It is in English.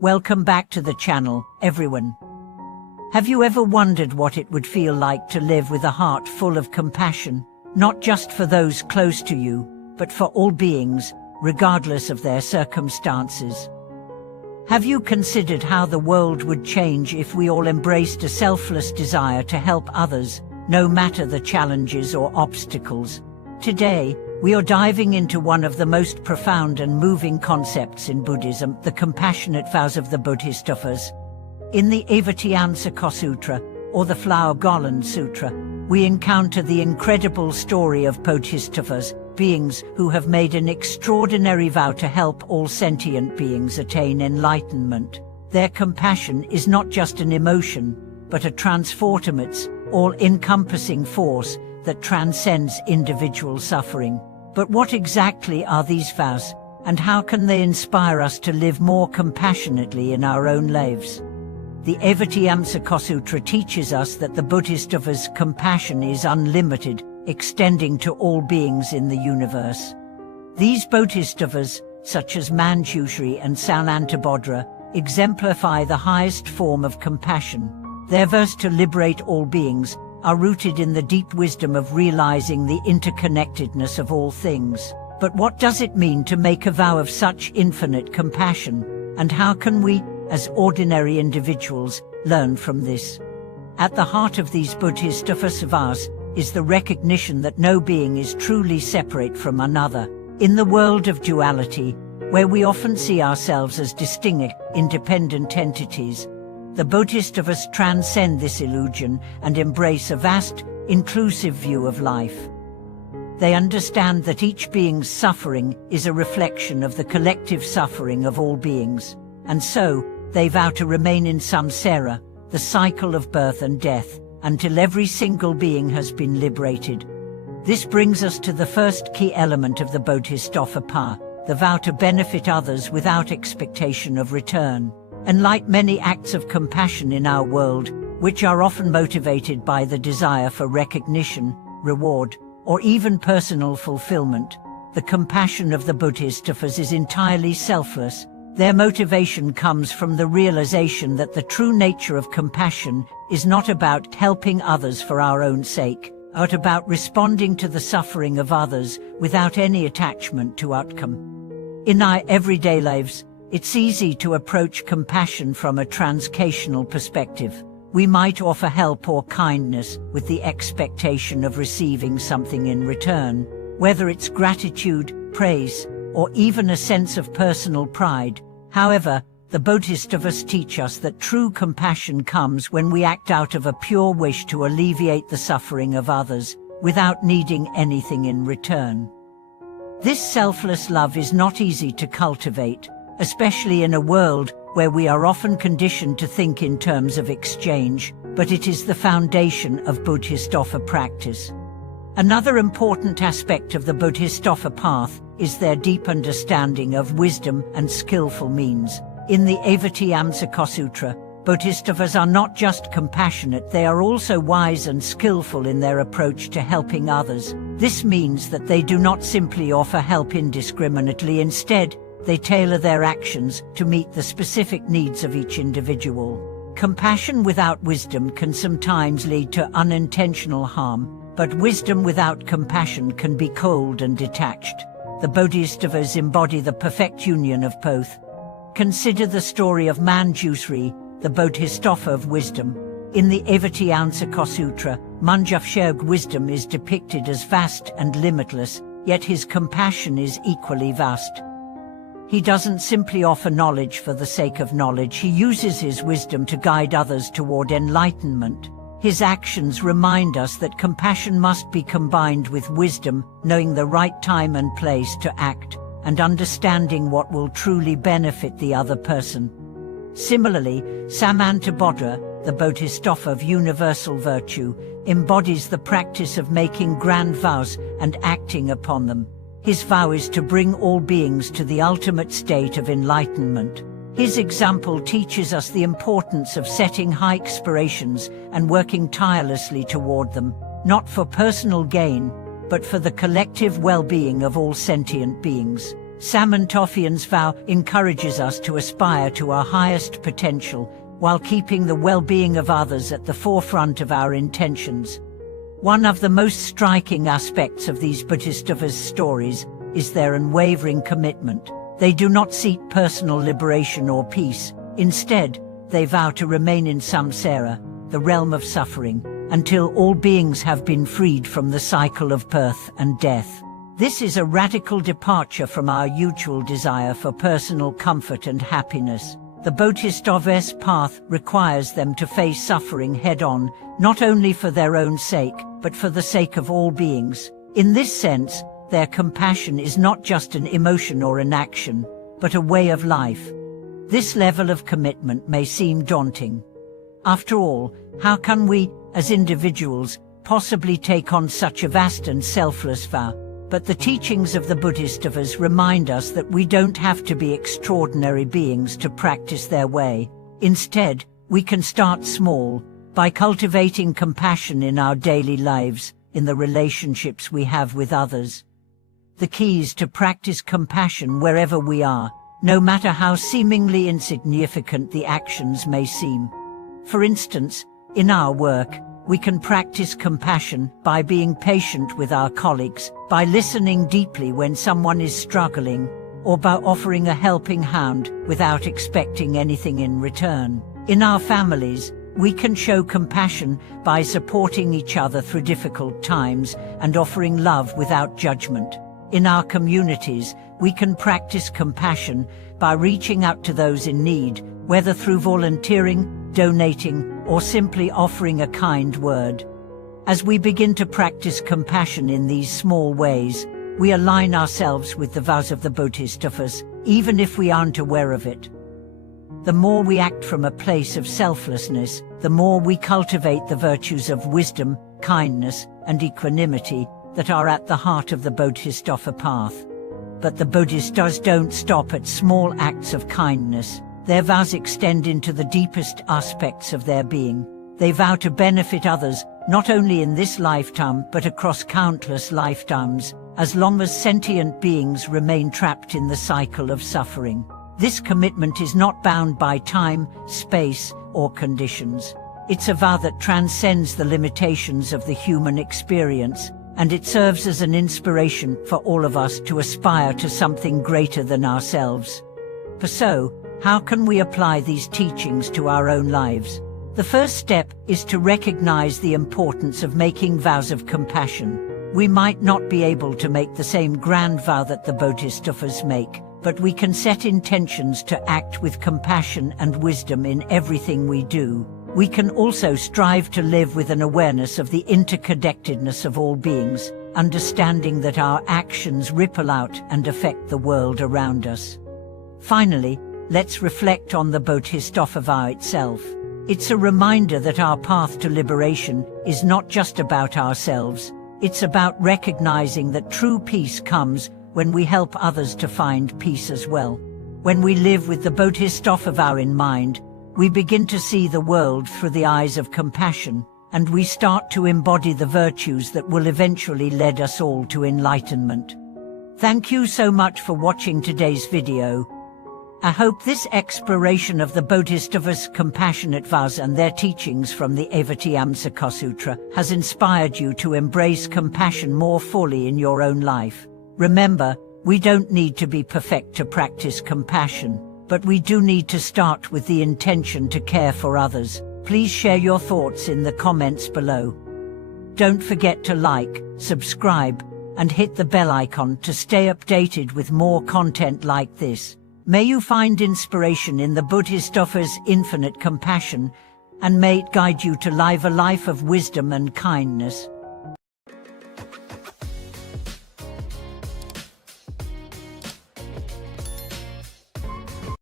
Welcome back to the channel, everyone. Have you ever wondered what it would feel like to live with a heart full of compassion, not just for those close to you, but for all beings, regardless of their circumstances? Have you considered how the world would change if we all embraced a selfless desire to help others, no matter the challenges or obstacles? Today, we are diving into one of the most profound and moving concepts in Buddhism, the compassionate vows of the Bodhisattvas. In the Avatamsaka Sutra, or the Flower Garland Sutra, we encounter the incredible story of Bodhisattvas, beings who have made an extraordinary vow to help all sentient beings attain enlightenment. Their compassion is not just an emotion, but a transformative, all-encompassing force that transcends individual suffering. But what exactly are these vows, and how can they inspire us to live more compassionately in our own lives? The Avatamsaka Sutra teaches us that the Bodhisattva's compassion is unlimited, extending to all beings in the universe. These Bodhisattvas, such as Manjushri and Samantabhadra, exemplify the highest form of compassion. Their vows to liberate all beings are rooted in the deep wisdom of realizing the interconnectedness of all things. But what does it mean to make a vow of such infinite compassion, and how can we, as ordinary individuals, learn from this? At the heart of these Bodhisattva vows is the recognition that no being is truly separate from another. In the world of duality, where we often see ourselves as distinct, independent entities, the Bodhisattvas transcend this illusion and embrace a vast, inclusive view of life. They understand that each being's suffering is a reflection of the collective suffering of all beings, and so they vow to remain in samsara, the cycle of birth and death, until every single being has been liberated. This brings us to the first key element of the Bodhisattva path, the vow to benefit others without expectation of return. And like many acts of compassion in our world, which are often motivated by the desire for recognition, reward, or even personal fulfillment, the compassion of the Bodhisattvas is entirely selfless. Their motivation comes from the realization that the true nature of compassion is not about helping others for our own sake, but about responding to the suffering of others without any attachment to outcome. In our everyday lives, it's easy to approach compassion from a transactional perspective. We might offer help or kindness with the expectation of receiving something in return, whether it's gratitude, praise, or even a sense of personal pride. However, the Bodhisattvas teach us that true compassion comes when we act out of a pure wish to alleviate the suffering of others, without needing anything in return. This selfless love is not easy to cultivate, especially in a world where we are often conditioned to think in terms of exchange, but it is the foundation of Bodhisattva practice. Another important aspect of the Bodhisattva path is their deep understanding of wisdom and skillful means. In the Avatamsaka Sutra, Bodhisattvas are not just compassionate, they are also wise and skillful in their approach to helping others. This means that they do not simply offer help indiscriminately. Instead, they tailor their actions to meet the specific needs of each individual. Compassion without wisdom can sometimes lead to unintentional harm, but wisdom without compassion can be cold and detached. The Bodhisattvas embody the perfect union of both. Consider the story of Manjushri, the Bodhisattva of wisdom. In the Avatamsaka Sutra, Manjushri's wisdom is depicted as vast and limitless, yet his compassion is equally vast. He doesn't simply offer knowledge for the sake of knowledge, he uses his wisdom to guide others toward enlightenment. His actions remind us that compassion must be combined with wisdom, knowing the right time and place to act, and understanding what will truly benefit the other person. Similarly, Samantabhadra, the Bodhisattva of universal virtue, embodies the practice of making grand vows and acting upon them. His vow is to bring all beings to the ultimate state of enlightenment. His example teaches us the importance of setting high aspirations and working tirelessly toward them, not for personal gain, but for the collective well-being of all sentient beings. Samantophian's vow encourages us to aspire to our highest potential while keeping the well-being of others at the forefront of our intentions. One of the most striking aspects of these Bodhisattvas' stories is their unwavering commitment. They do not seek personal liberation or peace. Instead, they vow to remain in samsara, the realm of suffering, until all beings have been freed from the cycle of birth and death. This is a radical departure from our usual desire for personal comfort and happiness. The Bodhisattvas' path requires them to face suffering head-on, not only for their own sake, but for the sake of all beings. In this sense, their compassion is not just an emotion or an action, but a way of life. This level of commitment may seem daunting. After all, how can we, as individuals, possibly take on such a vast and selfless vow? But the teachings of the Bodhisattvas remind us that we don't have to be extraordinary beings to practice their way. Instead, we can start small, by cultivating compassion in our daily lives, in the relationships we have with others. The key is to practice compassion wherever we are, no matter how seemingly insignificant the actions may seem. For instance, in our work, we can practice compassion by being patient with our colleagues, by listening deeply when someone is struggling, or by offering a helping hand without expecting anything in return. In our families, we can show compassion by supporting each other through difficult times and offering love without judgment. In our communities, we can practice compassion by reaching out to those in need, whether through volunteering, donating, or simply offering a kind word. As we begin to practice compassion in these small ways, we align ourselves with the vows of the Bodhisattvas, even if we aren't aware of it. The more we act from a place of selflessness, the more we cultivate the virtues of wisdom, kindness, and equanimity that are at the heart of the Bodhisattva path. But the Bodhisattvas don't stop at small acts of kindness. Their vows extend into the deepest aspects of their being. They vow to benefit others, not only in this lifetime but across countless lifetimes, as long as sentient beings remain trapped in the cycle of suffering. This commitment is not bound by time, space, or conditions. It's a vow that transcends the limitations of the human experience, and it serves as an inspiration for all of us to aspire to something greater than ourselves. So, how can we apply these teachings to our own lives? The first step is to recognize the importance of making vows of compassion. We might not be able to make the same grand vow that the Bodhisattvas make, but we can set intentions to act with compassion and wisdom in everything we do. We can also strive to live with an awareness of the interconnectedness of all beings, understanding that our actions ripple out and affect the world around us. Finally, let's reflect on the Bodhisattva vow itself. It's a reminder that our path to liberation is not just about ourselves. It's about recognizing that true peace comes when we help others to find peace as well. When we live with the Bodhisattva vow in mind, we begin to see the world through the eyes of compassion, and we start to embody the virtues that will eventually lead us all to enlightenment. Thank you so much for watching today's video. I hope this exploration of the Bodhisattvas' compassionate vows and their teachings from the Avatamsaka Sutra has inspired you to embrace compassion more fully in your own life. Remember, we don't need to be perfect to practice compassion, but we do need to start with the intention to care for others. Please share your thoughts in the comments below. Don't forget to like, subscribe, and hit the bell icon to stay updated with more content like this. May you find inspiration in the Bodhisattva's infinite compassion, and may it guide you to live a life of wisdom and kindness.